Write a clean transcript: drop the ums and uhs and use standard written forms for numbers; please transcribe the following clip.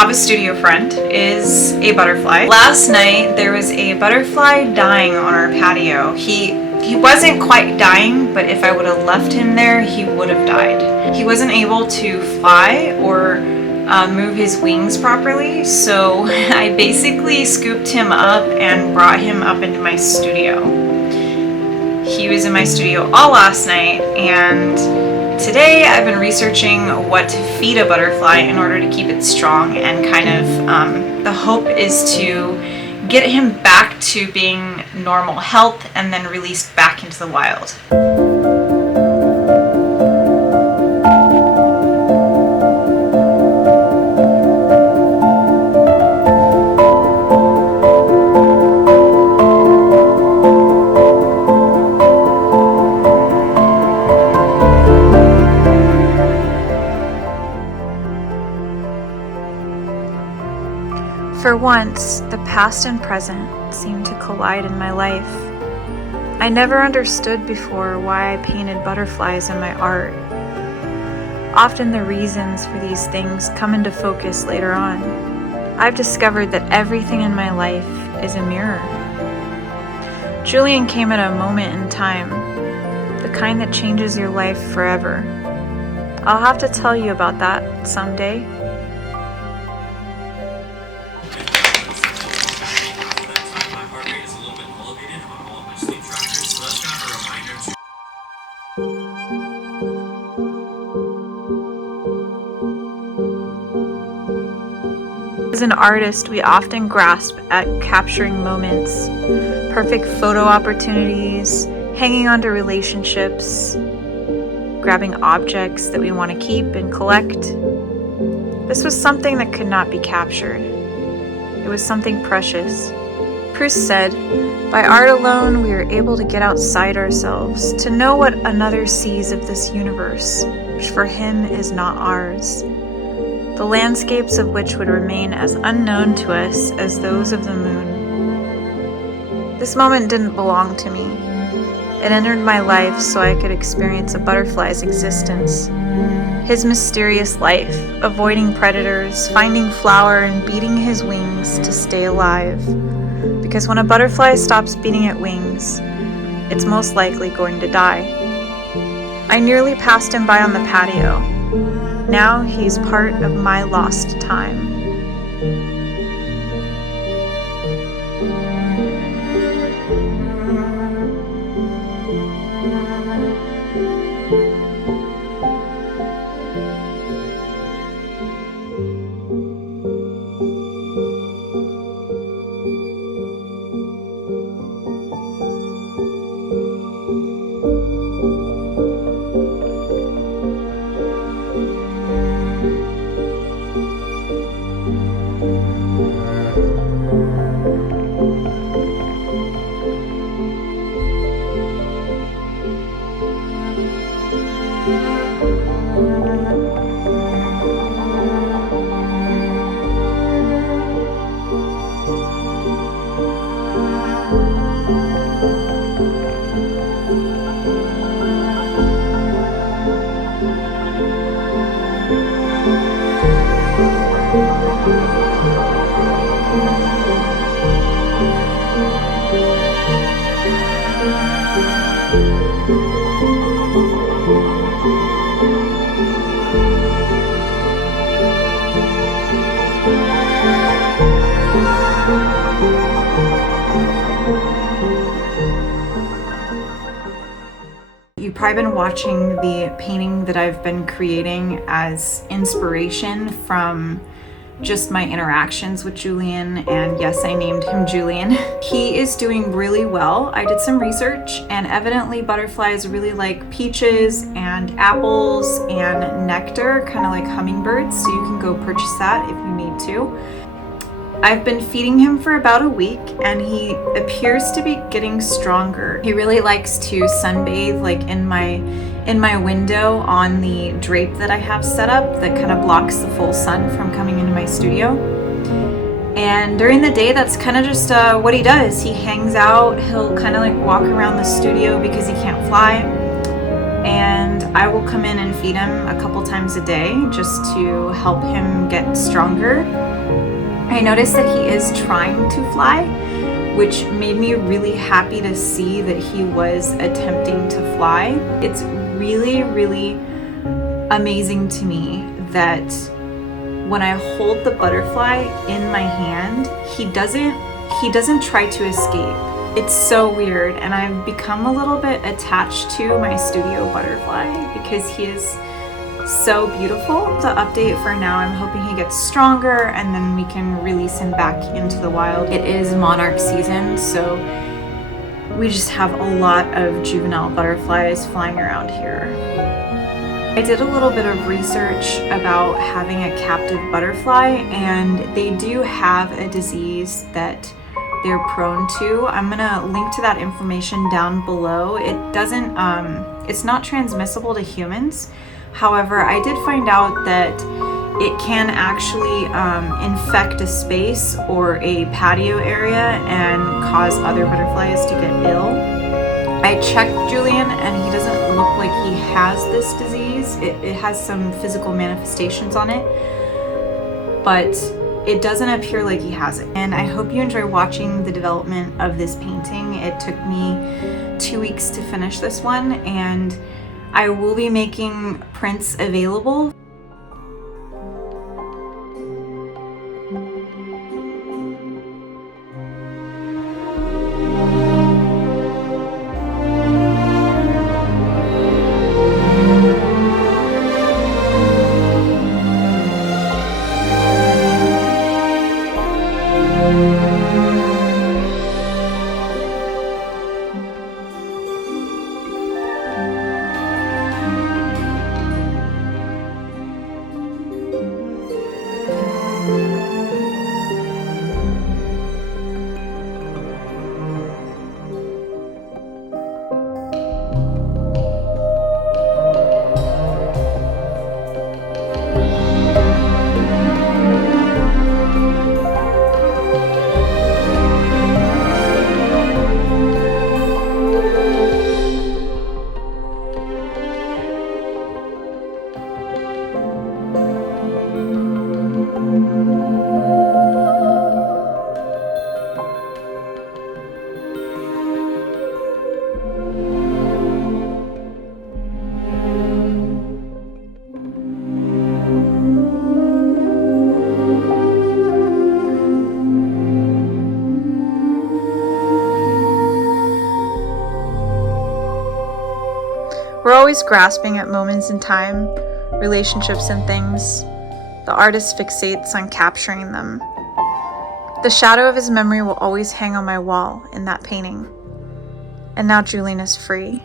have a studio friend is a butterfly. Last night there was a butterfly dying on our patio. He wasn't quite dying, but if I would have left him there, he would have died. He wasn't able to fly or move his wings properly, so I basically scooped him up and brought him up into my studio. He was in my studio all last night, and today I've been researching what to feed a butterfly in order to keep it strong, and kind of the hope is to get him back to being normal health and then released back into the wild. For once, the past and present seemed to collide in my life. I never understood before why I painted butterflies in my art. Often the reasons for these things come into focus later on. I've discovered that everything in my life is a mirror. Julien came at a moment in time, the kind that changes your life forever. I'll have to tell you about that someday. As an artist, we often grasp at capturing moments, perfect photo opportunities, hanging on to relationships, grabbing objects that we want to keep and collect. This was something that could not be captured. It was something precious. Proust said, "By art alone, we are able to get outside ourselves, to know what another sees of this universe, which for him is not ours. The landscapes of which would remain as unknown to us as those of the moon." This moment didn't belong to me. It entered my life so I could experience a butterfly's existence. His mysterious life, avoiding predators, finding flower, and beating his wings to stay alive. Because when a butterfly stops beating its wings, it's most likely going to die. I nearly passed him by on the patio. Now he's part of my lost time. You've probably been watching the painting that I've been creating as inspiration from just my interactions with Julien, and yes, I named him Julien. He is doing really well. I did some research, and evidently butterflies really like peaches and apples and nectar, kind of like hummingbirds, so you can go purchase that if you need to. I've been feeding him for about a week, and he appears to be getting stronger. He really likes to sunbathe like in my window on the drape that I have set up that kind of blocks the full sun from coming into my studio. And during the day, that's kind of just what he does. He hangs out, he'll kind of like walk around the studio because he can't fly. And I will come in and feed him a couple times a day just to help him get stronger. I noticed that he is trying to fly, which made me really happy to see that he was attempting to fly. It's really, really amazing to me that when I hold the butterfly in my hand, he doesn't try to escape. It's so weird, and I've become a little bit attached to my studio butterfly because he is so beautiful. The update for now, I'm hoping he gets stronger and then we can release him back into the wild. It is monarch season, so we just have a lot of juvenile butterflies flying around here. I did a little bit of research about having a captive butterfly, and they do have a disease that they're prone to. I'm gonna link to that information down below. It's not transmissible to humans. However, I did find out that it can actually infect a space or a patio area and cause other butterflies to get ill. I checked Julien and he doesn't look like he has this disease. It has some physical manifestations on it, but it doesn't appear like he has it. And I hope you enjoy watching the development of this painting. It took me 2 weeks to finish this one, and I will be making prints available. We're always grasping at moments in time, relationships and things. The artist fixates on capturing them. The shadow of his memory will always hang on my wall in that painting. And now Julien is free.